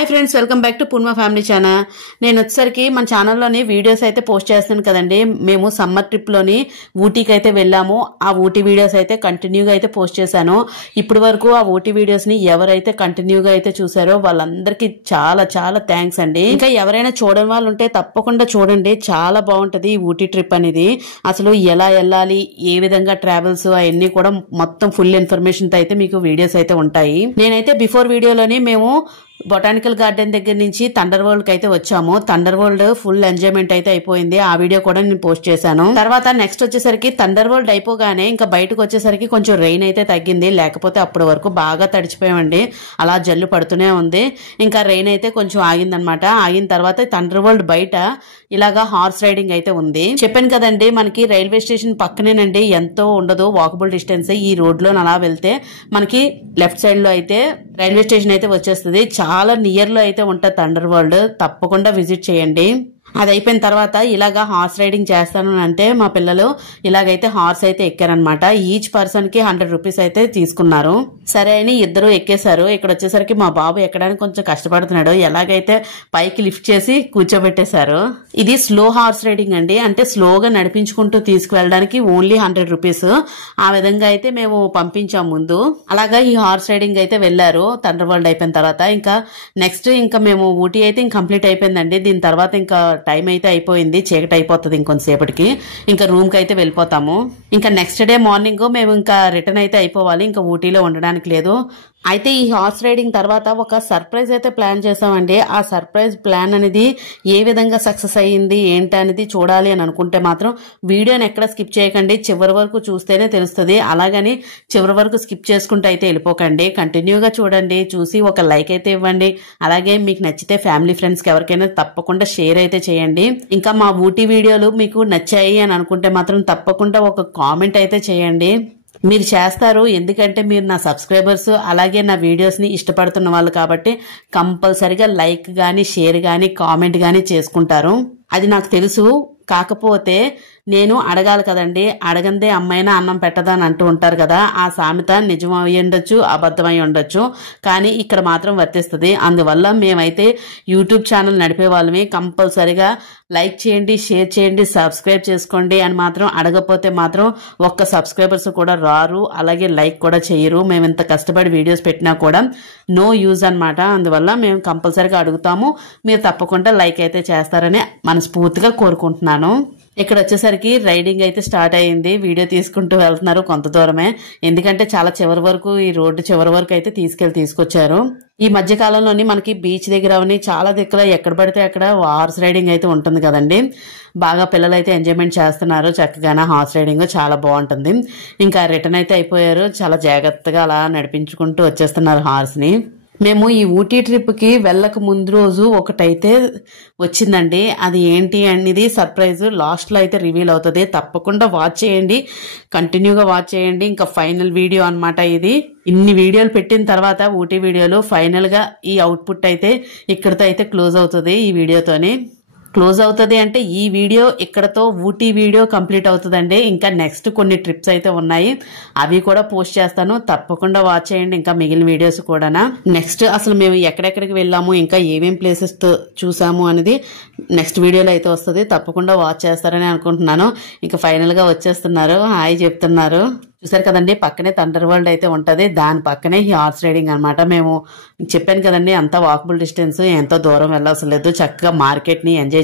Hi friends, welcome back to Purna family channel. నేను వచ్చేసరికి మన ఛానల్లోని వీడియోస్ అయితే పోస్ట్ చేస్తాను కదండి. మేము సమ్మర్ ట్రిప్లోని ఊటీకి అయితే వెళ్ళాము. ఆ ఊటీ వీడియోస్ అయితే కంటిన్యూగా అయితే పోస్ట్ చేశాను. ఇప్పటి వరకు ఆ ఊటీ వీడియోస్ని ఎవరైతే కంటిన్యూగా అయితే చూసారో వాళ్ళందరికీ చాలా చాలా థ్యాంక్స్ అండి. ఇంకా ఎవరైనా చూడని వాళ్ళు ఉంటే తప్పకుండా చూడండి, చాలా బాగుంటది ఈ ఊటీ ట్రిప్ అనేది. అసలు ఎలా వెళ్ళాలి, ఏ విధంగా ట్రావెల్స్ అవన్నీ కూడా మొత్తం ఫుల్ ఇన్ఫర్మేషన్ తో అయితే మీకు వీడియోస్ అయితే ఉంటాయి. నేనైతే బిఫోర్ వీడియోలోని మేము బొటానికల్ గార్డెన్ దగ్గర నుంచి థండర్ వరల్డ్ కి అయితే వచ్చాము. థండర్ వరల్డ్ ఫుల్ ఎంజాయ్మెంట్ అయితే అయిపోయింది. ఆ వీడియో కూడా నేను పోస్ట్ చేశాను. తర్వాత నెక్స్ట్ వచ్చేసరికి థండర్ వరల్డ్ అయిపోగానే ఇంకా బయటకు వచ్చేసరికి కొంచెం రెయిన్ అయితే తగ్గింది. లేకపోతే అప్పటి వరకు బాగా తడిచిపోయామండి, అలా జల్లు పడుతూనే ఉంది. ఇంకా రెయిన్ అయితే కొంచెం ఆగిందనమాట. ఆగిన తర్వాత థండర్ వరల్డ్ బయట ఇలాగా హార్స్ రైడింగ్ అయితే ఉంది. చెప్పాను కదండి, మనకి రైల్వే స్టేషన్ పక్కనేనండి, ఎంతో ఉండదు, వాకబుల్ డిస్టెన్స్. ఈ రోడ్ లో అలా వెళ్తే మనకి లెఫ్ట్ సైడ్ లో అయితే రైల్వే స్టేషన్ అయితే వచ్చేస్తుంది. చాలా నియర్ లో అయితే ఉంటుంది థండర్ వరల్డ్. తప్పకుండా విజిట్ చేయండి. అది అయిపోయిన తర్వాత ఇలాగా హార్స్ రైడింగ్ చేస్తాను అంటే మా పిల్లలు ఇలాగైతే హార్స్ అయితే ఎక్కారనమాట. ఈచ్ పర్సన్ కి 100 రూపీస్ అయితే తీసుకున్నారు. సరే అని ఇద్దరు ఎక్కేశారు. ఇక్కడ వచ్చేసరికి మా బాబు ఎక్కడానికి కొంచెం కష్టపడుతున్నాడు. ఎలాగైతే పైకి లిఫ్ట్ చేసి కూర్చోబెట్టేశారు. ఇది స్లో హార్స్ రైడింగ్ అండి, అంటే స్లోగా నడిపించుకుంటూ తీసుకువెళ్ళడానికి ఓన్లీ 100 రూపీస్. ఆ విధంగా అయితే మేము పంపించాం ముందు. అలాగా ఈ హార్స్ రైడింగ్ అయితే వెళ్లారు థండర్ వరల్డ్ అయిపోయిన తర్వాత. ఇంకా నెక్స్ట్ ఇంకా మేము ఊటీ అయితే కంప్లీట్ అయిపోయిందండి. దీని తర్వాత ఇంకా టైం అయితే అయిపోయింది, చీకటి అయిపోతుంది ఇంకొంతసేపటికి. ఇంకా రూమ్ కి అయితే వెళ్ళిపోతాము. ఇంకా నెక్స్ట్ డే మార్నింగ్ మేము ఇంకా రిటర్న్ అయితే అయిపోవాలి, ఇంకా ఊటీలో ఉండడానికి లేదు. అయితే ఈ హార్స్ రైడింగ్ తర్వాత ఒక సర్ప్రైజ్ అయితే ప్లాన్ చేసామండి. ఆ సర్ప్రైజ్ ప్లాన్ అనేది ఏ విధంగా సక్సెస్ అయ్యింది ఏంటి అనేది చూడాలి అని అనుకుంటే మాత్రం వీడియోని ఎక్కడ స్కిప్ చేయకండి, చివరి వరకు చూస్తేనే తెలుస్తుంది. అలాగని చివరి వరకు స్కిప్ చేసుకుంటూ అయితే వెళ్ళిపోకండి, కంటిన్యూగా చూడండి. చూసి ఒక లైక్ అయితే ఇవ్వండి. అలాగే మీకు నచ్చితే ఫ్యామిలీ ఫ్రెండ్స్ కి ఎవరికైనా తప్పకుండా షేర్ అయితే చేయండి. ఇంకా మా ఊటీ వీడియోలు మీకు నచ్చాయి అని అనుకుంటే మాత్రం తప్పకుండా ఒక కామెంట్ అయితే చేయండి. మీరు చేస్తారు, ఎందుకంటే మీరు నా సబ్స్క్రైబర్స్, అలాగే నా వీడియోస్ ని ఇష్టపడుతున్న వాళ్ళు కాబట్టి కంపల్సరిగా లైక్ గాని షేర్ గాని కామెంట్ గాని చేసుకుంటారు. అది నాకు తెలుసు. కాకపోతే నేను అడగాలి కదండి, అడగందే అమ్మాయినా అన్నం పెట్టదా అని అంటూ ఉంటారు కదా. ఆ సామెత నిజం అయి ఉండొచ్చు, అబద్ధమై ఉండొచ్చు, కానీ ఇక్కడ మాత్రం వర్తిస్తుంది. అందువల్ల మేమైతే యూట్యూబ్ ఛానల్ నడిపే వాళ్ళమే. కంపల్సరిగా లైక్ చేయండి, షేర్ చేయండి, సబ్స్క్రైబ్ చేసుకోండి అని మాత్రం అడగపోతే మాత్రం ఒక్క సబ్స్క్రైబర్స్ కూడా రారు, అలాగే లైక్ కూడా చేయరు. మేము ఇంత కష్టపడి వీడియోస్ పెట్టినా కూడా నో యూజ్ అనమాట. అందువల్ల మేము కంపల్సరిగా అడుగుతాము, మీరు తప్పకుండా లైక్ అయితే చేస్తారని మనస్ఫూర్తిగా కోరుకుంటున్నాను. ఇక్కడ వచ్చేసరికి రైడింగ్ అయితే స్టార్ట్ అయ్యింది. వీడియో తీసుకుంటూ వెళ్తున్నారు కొంత దూరమే, ఎందుకంటే చాలా చివరి వరకు, ఈ రోడ్డు చివరి వరకు అయితే తీసుకొచ్చారు. ఈ మధ్య కాలంలోని మనకి బీచ్ దగ్గర అవన్నీ చాలా దగ్గర ఎక్కడ పడితే అక్కడ హార్స్ రైడింగ్ అయితే ఉంటుంది కదండి. బాగా పిల్లలు అయితే ఎంజాయ్మెంట్ చేస్తున్నారు చక్కగానే. హార్స్ రైడింగ్ చాలా బాగుంటుంది. ఇంకా రిటర్న్ అయితే అయిపోయారు. చాలా జాగ్రత్తగా అలా నడిపించుకుంటూ వచ్చేస్తున్నారు హార్స్ ని. మేము ఈ ఊటీ ట్రిప్ కి వెళ్ళక ముందు రోజు ఒకటైతే వచ్చిందండి. అది ఏంటి అనేది సర్ప్రైజ్ లాస్ట్ లో అయితే రివీల్ అవుతుంది. తప్పకుండా వాచ్ చేయండి, కంటిన్యూగా వాచ్ చేయండి. ఇంకా ఫైనల్ వీడియో అనమాట ఇది. ఇన్ని వీడియోలు పెట్టిన తర్వాత ఊటీ వీడియోలు ఫైనల్ గా ఈ అవుట్పుట్ అయితే ఇక్కడతో అయితే క్లోజ్ అవుతుంది. ఈ వీడియోతోనే క్లోజ్ అవుతుంది అంటే ఈ వీడియో ఇక్కడతో ఊటీ వీడియో కంప్లీట్ అవుతుందండి. ఇంకా నెక్స్ట్ కొన్ని ట్రిప్స్ అయితే ఉన్నాయి, అవి కూడా పోస్ట్ చేస్తాను. తప్పకుండా వాచ్ చేయండి ఇంకా మిగిలిన వీడియోస్ కూడా. నెక్స్ట్ అసలు మేము ఎక్కడెక్కడికి వెళ్ళాము, ఇంకా ఏమేం ప్లేసెస్ చూసాము అనేది నెక్స్ట్ వీడియోలో అయితే వస్తుంది. తప్పకుండా వాచ్ చేస్తారని అనుకుంటున్నాను. ఇంకా ఫైనల్ గా వచ్చేస్తున్నారు, హాయ్ చెప్తున్నారు. చూసారు కదండి, పక్కనే థండర్ వరల్డ్ అయితే ఉంటది, దాని పక్కనే హార్స్ రైడింగ్ అనమాట. మేము చెప్పాను కదండి, అంత వాకబుల్ డిస్టెన్స్, ఎంతో దూరం వెళ్ళవసరం లేదు. చక్కగా మార్కెట్ ని ఎంజాయ్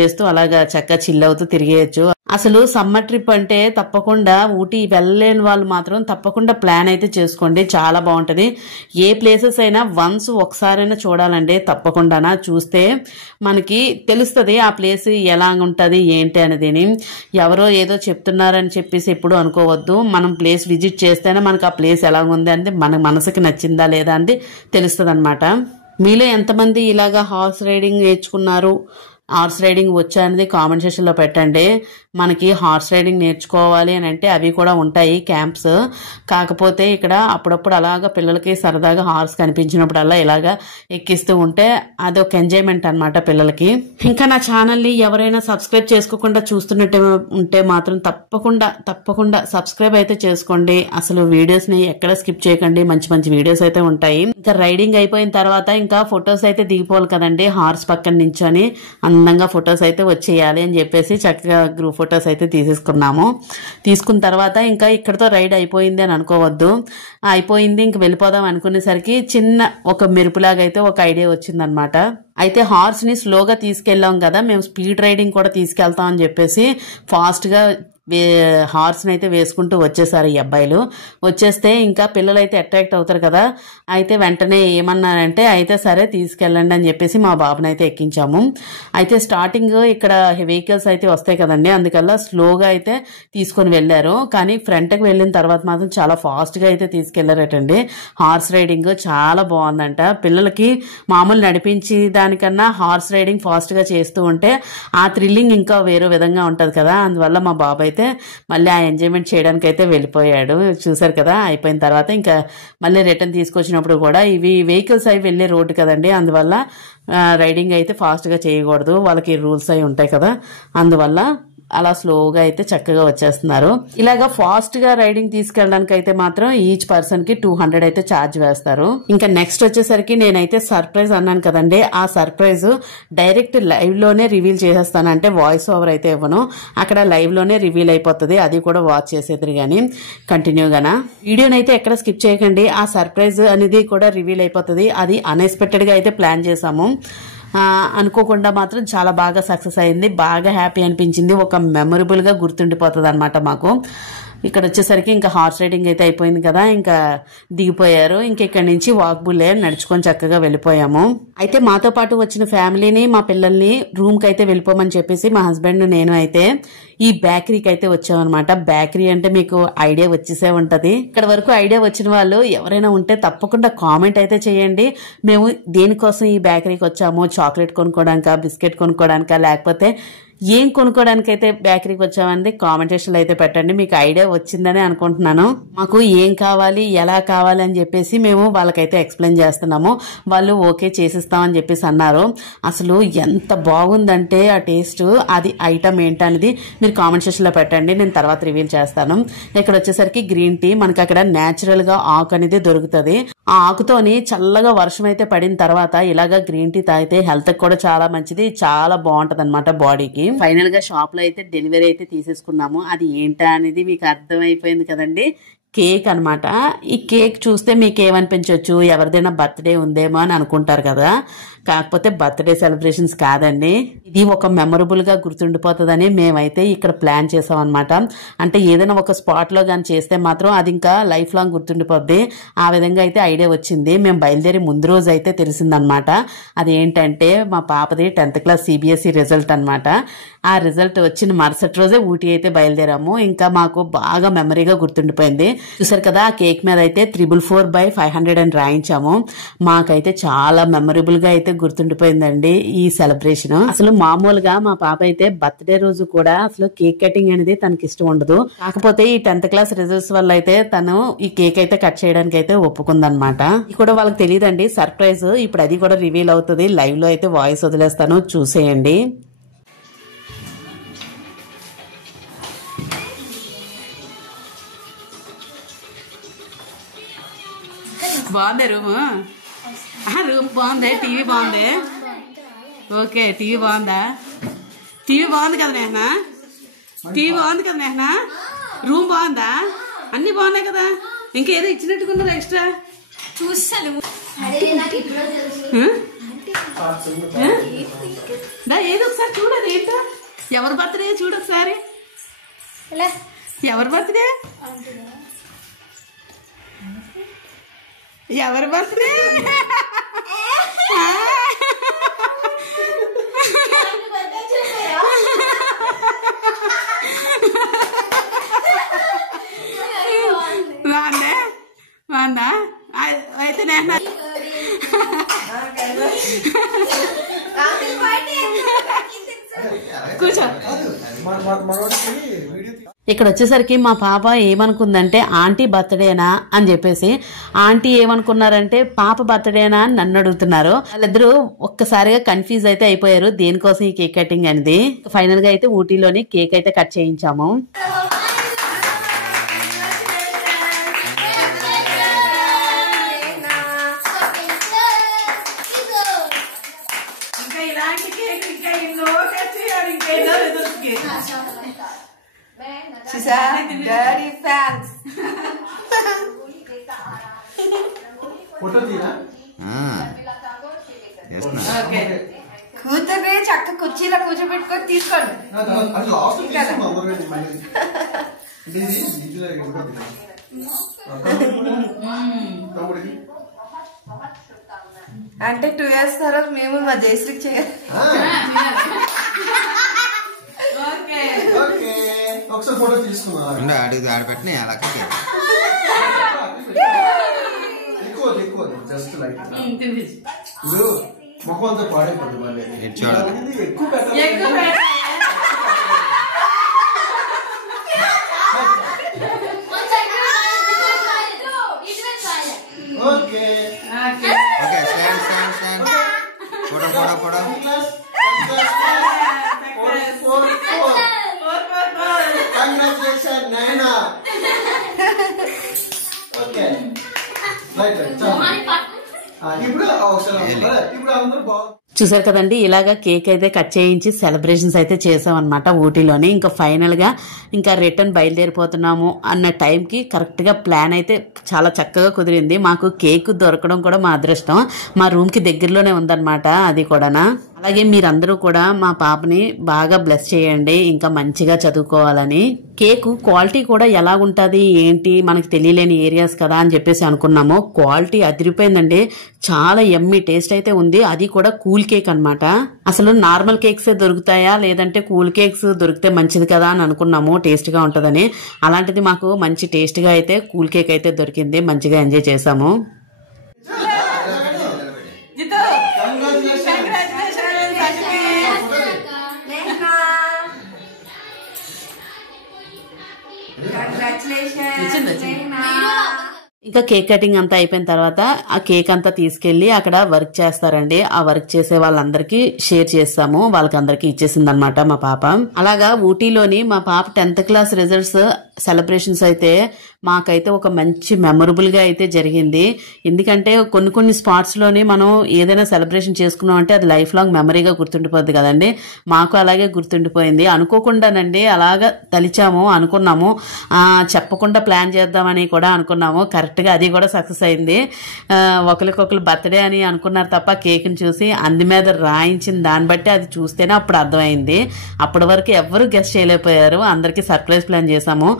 చేస్తూ అలాగా చక్కగా చిల్ అవుతూ తిరిగేయచ్చు. అసలు సమ్మర్ ట్రిప్ అంటే తప్పకుండా ఊటీ వెళ్ళలేని వాళ్ళు మాత్రం తప్పకుండా ప్లాన్ అయితే చేసుకోండి, చాలా బాగుంటది. ఏ ప్లేసెస్ అయినా వన్స్ ఒకసారైనా చూడాలండి, తప్పకుండా చూస్తే మనకి తెలుస్తుంది ఆ ప్లేస్ ఎలా ఉంటది ఏంటి అనేది. ఎవరో ఏదో చెప్తున్నారని చెప్పేసి ఎప్పుడు అనుకోవద్దు. మనం ప్లేస్ విజిట్ చేస్తేనే మనకు ఆ ప్లేస్ ఎలా ఉంది అంటే మన మనసుకి నచ్చిందా లేదా అని తెలుస్తుంది అనమాట. మీలో ఎంతమంది ఇలాగా హార్స్ రైడింగ్ నేర్చుకున్నారు హార్స్ రైడింగ్ వచ్చా అనేది కామెంట్ సెక్షన్లో పెట్టండి. మనకి హార్స్ రైడింగ్ నేర్చుకోవాలి అని అంటే అవి కూడా ఉంటాయి క్యాంప్స్. కాకపోతే ఇక్కడ అప్పుడప్పుడు అలాగా పిల్లలకి సరదాగా హార్స్ కనిపించినప్పుడల్లా ఇలాగా ఎక్కిస్తూ ఉంటే అదొక ఎంజాయ్మెంట్ అనమాట పిల్లలకి. ఇంకా నా ఛానల్ని ఎవరైనా సబ్స్క్రైబ్ చేసుకోకుండా చూస్తున్నట్టు ఉంటే మాత్రం తప్పకుండా సబ్స్క్రైబ్ అయితే చేసుకోండి. అసలు వీడియోస్ని ఎక్కడ స్కిప్ చేయకండి, మంచి మంచి వీడియోస్ అయితే ఉంటాయి. ఇంకా రైడింగ్ అయిపోయిన తర్వాత ఇంకా ఫొటోస్ అయితే దిగిపోవాలి కదండి. హార్స్ పక్కన నించొని అందంగా ఫొటోస్ అయితే వచ్చేయాలి అని చెప్పేసి చక్కగా గ్రూప్ ఫొటోస్ అయితే తీసుకున్నాము. తీసుకున్న తర్వాత ఇంకా ఇక్కడతో రైడ్ అయిపోయింది అని అనుకోవద్దు. అయిపోయింది ఇంక వెళ్ళిపోదాం అనుకునేసరికి చిన్న ఒక మెరుపులాగా అయితే ఒక ఐడియా వచ్చిందనమాట. అయితే హార్స్ ని స్లోగా తీసుకెళ్ళాం కదా, మేము స్పీడ్ రైడింగ్ కూడా తీసుకెళ్తాం అని చెప్పేసి ఫాస్ట్ గా హార్స్ అయితే వేసుకుంటూ వచ్చేసారు ఈ అబ్బాయిలు. వచ్చేస్తే ఇంకా పిల్లలు అయితే అట్రాక్ట్ అవుతారు కదా, అయితే వెంటనే ఏమన్నారంటే అయితే సరే తీసుకెళ్ళండి అని చెప్పేసి మా బాబుని అయితే ఎక్కించాము. అయితే స్టార్టింగ్ ఇక్కడ వెహికల్స్ అయితే వస్తాయి కదండి, అందుకల్లా స్లోగా అయితే తీసుకొని వెళ్ళారు. కానీ ఫ్రంట్కి వెళ్ళిన తర్వాత మాత్రం చాలా ఫాస్ట్ గా అయితే తీసుకెళ్లారటండి. హార్స్ రైడింగ్ చాలా బాగుందంట. పిల్లలకి మామూలు నడిపించి దానికన్నా హార్స్ రైడింగ్ ఫాస్ట్ గా చేస్తూ ఉంటే ఆ థ్రిల్లింగ్ ఇంకా వేరే విధంగా ఉంటది కదా. అందువల్ల మా బాబు అయితే మళ్ళీ ఆ ఎంజాయ్మెంట్ చేయడానికి అయితే వెళ్ళిపోయాడు. చూసారు కదా, అయిపోయిన తర్వాత ఇంకా మళ్ళీ రిటర్న్ తీసుకొచ్చినప్పుడు కూడా ఇవి వెహికల్స్ అవి వెళ్ళే రోడ్డు కదండి, అందువల్ల రైడింగ్ అయితే ఫాస్ట్ గా చేయకూడదు, వాళ్ళకి రూల్స్ అవి ఉంటాయి కదా, అందువల్ల అలా స్లోగా అయితే చక్కగా వచ్చేస్తున్నారు. ఇలాగా ఫాస్ట్ గా రైడింగ్ తీసుకెళ్ళడానికి అయితే మాత్రం ఈచ్ పర్సన్ కి 200 అయితే ఛార్జ్ వేస్తారు. ఇంకా నెక్స్ట్ వచ్చేసరికి నేనైతే సర్ప్రైజ్ అన్నాను కదండి, ఆ సర్ప్రైజ్ డైరెక్ట్ లైవ్ లోనే రివీల్ చేసేస్తాను. అంటే వాయిస్ ఓవర్ అయితే ఇవ్వను, అక్కడ లైవ్ లోనే రివీల్ అయిపోతుంది. అది కూడా వాచ్ చేసేద్దరు గానీ కంటిన్యూగానా. వీడియోని అయితే ఎక్కడ స్కిప్ చేయకండి, ఆ సర్ప్రైజ్ అనేది కూడా రివీల్ అయిపోతుంది. అది అన్ఎక్స్పెక్టెడ్ గా అయితే ప్లాన్ చేసాము. అనుకోకుండా మాత్రం చాలా బాగా సక్సెస్ అయింది. బాగా హ్యాపీ అనిపించింది, ఒక మెమొరబుల్ గా గుర్తుండిపోతుంది అనమాట మాకు. ఇక్కడ వచ్చేసరికి ఇంకా హార్స్ రైడింగ్ అయితే అయిపోయింది కదా, ఇంకా దిగిపోయారు. ఇంకా ఇక్కడ నుంచి వాక్బుల్ నడుచుకొని చక్కగా వెళ్ళిపోయాము. అయితే మాతో పాటు వచ్చిన ఫ్యామిలీని, మా పిల్లల్ని రూమ్ కి అయితే వెళ్ళిపోమని చెప్పేసి మా హస్బెండ్ నేను అయితే ఈ బేకరీకి అయితే వచ్చామన్నమాట. బేకరీ అంటే మీకు ఐడియా వచ్చేసే ఉంటది. ఇక్కడ వరకు ఐడియా వచ్చిన వాళ్ళు ఎవరైనా ఉంటే తప్పకుండా కామెంట్ అయితే చేయండి. మేము దేనికోసం ఈ బేకరీకి వచ్చాము, చాక్లెట్ కొనుక్కోవడానికా, బిస్కెట్ కొనుక్కోవడానికా, లేకపోతే ఏం కొనుక్కోవడానికైతే బేకరీకి వచ్చామండి కామెంట్ సెక్షన్లో అయితే పెట్టండి. మీకు ఐడియా వచ్చిందని అనుకుంటున్నాను. మాకు ఏం కావాలి, ఎలా కావాలి అని చెప్పేసి మేము వాళ్ళకైతే ఎక్స్ప్లెయిన్ చేస్తున్నాము. వాళ్ళు ఓకే చేసిస్తామని చెప్పేసి అన్నారు. అసలు ఎంత బాగుందంటే ఆ టేస్ట్, అది ఐటమ్ ఏంటనేది మీరు కామెంట్ సెక్షన్లో పెట్టండి, నేను తర్వాత రివీల్ చేస్తాను. ఇక్కడ వచ్చేసరికి గ్రీన్ టీ, మనకి అక్కడ న్యాచురల్ గా ఆకు అనేది దొరుకుతుంది. ఆ ఆకుతోని చల్లగా వర్షం అయితే పడిన తర్వాత ఇలాగా గ్రీన్ టీ తాగితే హెల్త్ కూడా చాలా మంచిది, చాలా బాగుంటది అనమాట బాడీకి. ఫైనల్ గా షాప్ లో అయితే డెలివరీ అయితే తీసేసుకున్నాము. అది ఏంటా అనేది మీకు అర్థమైపోయింది కదండి. కేక్ అనమాట. ఈ కేక్ చూస్తే మీకు ఏమనిపించవచ్చు, ఎవరిదైనా బర్త్డే ఉందేమో అని అనుకుంటారు కదా, కాకపోతే బర్త్డే సెలబ్రేషన్స్ కాదండి. ఇది ఒక మెమొరబుల్ గా గుర్తుండిపోతుందని మేమైతే ఇక్కడ ప్లాన్ చేసాం అనమాట. అంటే ఏదైనా ఒక స్పాట్ లో గాని చేస్తే మాత్రం అది ఇంకా లైఫ్ లాంగ్ గుర్తుండిపోద్ది. ఆ విధంగా అయితే ఐడియా వచ్చింది. మేము బయలుదేరి ముందు రోజు అయితే తెలిసిందనమాట. అదేంటంటే మా పాపది 10th క్లాస్ CBSE రిజల్ట్ అనమాట. ఆ రిజల్ట్ వచ్చిన మరుసటి రోజే ఊటీ అయితే బయలుదేరాము. ఇంకా మాకు బాగా మెమరీగా గుర్తుండిపోయింది. చూసారు కదా, ఆ కేక్ మీద అయితే 444/500 అని రాయించాము. మాకైతే చాలా మెమరబుల్ గా అయితే గుర్తుండిపోయిందండి ఈ సెలబ్రేషన్. అసలు మామూలుగా మా పాప అయితే బర్త్డే రోజు కూడా అసలు కేక్ కటింగ్ అనేది తనకి ఇష్టం ఉండదు. కాకపోతే ఈ 10th క్లాస్ రిజల్ట్స్ వల్ల అయితే తను ఈ కేక్ అయితే కట్ చేయడానికి అయితే ఒప్పుకుందనమాట. ఇది కూడా వాళ్ళకి తెలియదండి, సర్ప్రైజ్. ఇప్పుడు అది కూడా రివీల్ అవుతుంది. లైవ్ లో అయితే వాయిస్ వదిలేస్తాను, చూసేయండి. బాగుంది రూమ్ బాగుంది, టీవీ బాగుంది. ఓకే, టీవీ బాగుందా? టీవీ బాగుంది కదా నేహనా? టీవీ బాగుంది కదా నేహనా? రూమ్ బాగుందా? అన్ని బాగున్నాయి కదా, ఇంకేదో ఇచ్చినట్టుకున్నారా ఎక్స్ట్రా? చూసాను ఏదో ఒకసారి చూడదు. ఏంటో ఎవరి బర్త్డే చూడొకసారి. ఎవరి బర్త్డే? ఎవరి బర్త్డే? బాగుందా? బాగుందా? అయితే నేను కూర్చో. ఇక్కడ వచ్చేసరికి మా పాప ఏమనుకుందంటే ఆంటీ బర్త్డేనా అని చెప్పేసి, ఆంటీ ఏమనుకున్నారంటే పాప బర్త్డేనా అని నన్ను అడుగుతున్నారు. వాళ్ళిద్దరూ ఒక్కసారిగా కన్ఫ్యూజ్ అయితే అయిపోయారు దేనికోసం ఈ కేక్ కటింగ్ అనేది. ఫైనల్ గా అయితే ఊటీలోని కేక్ అయితే కట్ చేయించాము. కూతుర్ని చక్క కుర్చీలో కూర్చోబెట్టుకొని తీసుకోండి. అంటే 2 years తర్వాత మేము మా జయశ్రీకి చేయాలి. ఒకసారి ఫోటో తీసుకున్నా ఆడపెట్టిన ఎక్కువ జస్ట్ లైక్ ఇప్పుడు మొహం అంతా పాడైపోతుంది మళ్ళీ ఎక్కువ ఓకే కంగ్రాచులేషన్ నైనా. ఓకే ఇప్పుడు అందరూ బాగుంది. చూసారు కదండి, ఇలాగా కేక్ అయితే కట్ చేయించి సెలబ్రేషన్స్ అయితే చేసాం అనమాట ఊటీలోనే. ఇంకా ఫైనల్ గా ఇంకా రిటర్న్ బయలుదేరిపోతున్నాము అన్న టైంకి కరెక్ట్ గా ప్లాన్ అయితే చాలా చక్కగా కుదిరింది. మాకు కేక్ దొరకడం కూడా మా అదృష్టం. మా రూమ్ కి దగ్గరలోనే ఉందన్నమాట అది కూడానా. అలాగే మీరందరూ కూడా మా పాపని బాగా బ్లెస్ చేయండి, ఇంకా మంచిగా చదువుకోవాలని. కేక్ క్వాలిటీ కూడా ఎలాగుంటది ఏంటి మనకి తెలియలేని ఏరియాస్ కదా అని చెప్పేసి అనుకున్నాము. క్వాలిటీ అదిరిపోయిందండి, చాలా యమ్మీ టేస్ట్ అయితే ఉంది. అది కూడా కూల్ కేక్ అన్నమాట. అసలు నార్మల్ కేక్స్ దొరుకుతాయా లేదంటే కూల్ కేక్స్ దొరికితే మంచిది కదా అని అనుకున్నాము, టేస్ట్ గా ఉంటదని. అలాంటిది మాకు మంచి టేస్ట్ గా అయితే కూల్ కేక్ అయితే దొరికింది, మంచిగా ఎంజాయ్ చేసాము. ఇంకా కేక్ కటింగ్ అంతా అయిపోయిన తర్వాత ఆ కేక్ అంతా తీసుకెళ్లి అక్కడ వర్క్ చేస్తారండి. ఆ వర్క్ చేసే వాళ్ళందరికీ షేర్ చేస్తాము, వాళ్ళకందరికి ఇచ్చేసింది అనమాట మా పాప. అలాగా ఊటీలోని మా పాప 10th క్లాస్ రిజల్ట్స్ సెలబ్రేషన్స్ అయితే మాకైతే ఒక మంచి మెమొరబుల్ గా అయితే జరిగింది. ఎందుకంటే కొన్ని స్పాట్స్ లోని మనం ఏదైనా సెలబ్రేషన్ చేసుకున్నాం అంటే అది లైఫ్ లాంగ్ మెమరీగా గుర్తుండిపోద్ది కదండి. మాకు అలాగే గుర్తుండిపోయింది. అనుకోకుండానండి అలాగా తలిచాము, అనుకున్నాము చెప్పకుండా ప్లాన్ చేద్దామని కూడా అనుకున్నాము. కరెక్ట్ గా అది కూడా సక్సెస్ అయింది. ఒకరికొకరు బర్త్డే అని అనుకున్నారు తప్ప కేక్ ని చూసి అంది మీద రాయించిన దాన్ని బట్టి అది చూస్తేనే అప్పుడు అర్థమైంది. అప్పటి వరకు ఎవరు గెస్ట్ చేయలేకపోయారు. అందరికి సర్ప్రైజ్ ప్లాన్ చేసాము.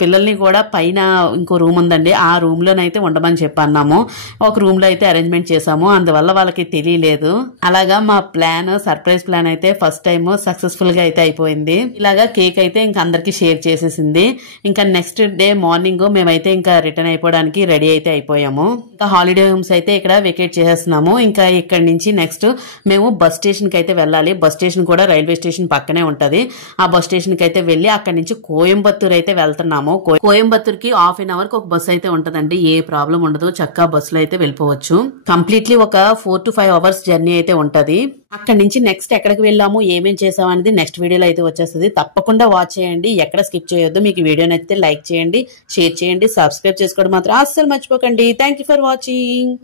పిల్లల్ని కూడా పైన ఇంకో రూమ్ ఉందండి, ఆ రూమ్ లోనైతే ఉండమని చెప్పన్నాము. ఒక రూమ్ లో అయితే అరేంజ్మెంట్ చేసాము, అందువల్ల వాళ్ళకి తెలియలేదు. అలాగా మా ప్లాన్, సర్ప్రైజ్ ప్లాన్ అయితే ఫస్ట్ టైం సక్సెస్ఫుల్ గా అయితే అయిపోయింది. ఇలాగా కేక్ అయితే ఇంకా అందరికి షేర్ చేసేసింది. ఇంకా నెక్స్ట్ డే మార్నింగ్ మేమైతే ఇంకా రిటర్న్ అయిపోవడానికి రెడీ అయితే అయిపోయాము. ఇంకా హాలిడే హోమ్స్ అయితే ఇక్కడ వెకేట్ చేసేస్తున్నాము. ఇంకా ఇక్కడ నుంచి నెక్స్ట్ మేము బస్ స్టేషన్ కి అయితే వెళ్ళాలి. బస్ స్టేషన్ కూడా రైల్వే స్టేషన్ పక్కనే ఉంటది. ఆ బస్ స్టేషన్ కి అయితే వెళ్లి అక్కడి నుంచి కోయంబత్తూర్ అయితే వెళ్తున్నాము. కోయంబత్తూర్ కి 1/2 hour కి ఒక బస్ అయితే ఉంటదండి, ఏ ప్రాబ్లం ఉండదు, చక్కగా బస్సులో అయితే వెళ్ళిపోవచ్చు. కంప్లీట్లీ ఒక 4 to 5 hours జర్నీ అయితే ఉంటది. అక్కడి నుంచి నెక్స్ట్ ఎక్కడికి వెళ్ళాము, ఏమేం చేసాం అనేది నెక్స్ట్ వీడియోలో అయితే వచ్చేస్తుంది. తప్పకుండా వాచ్ చేయండి, ఎక్కడ స్కిప్ చేయొద్దు. మీకు వీడియో నచ్చితే లైక్ చేయండి, షేర్ చేయండి, సబ్స్క్రైబ్ చేసుకోవడం మాత్రం అస్సలు మర్చిపోకండి. Thank you for watching.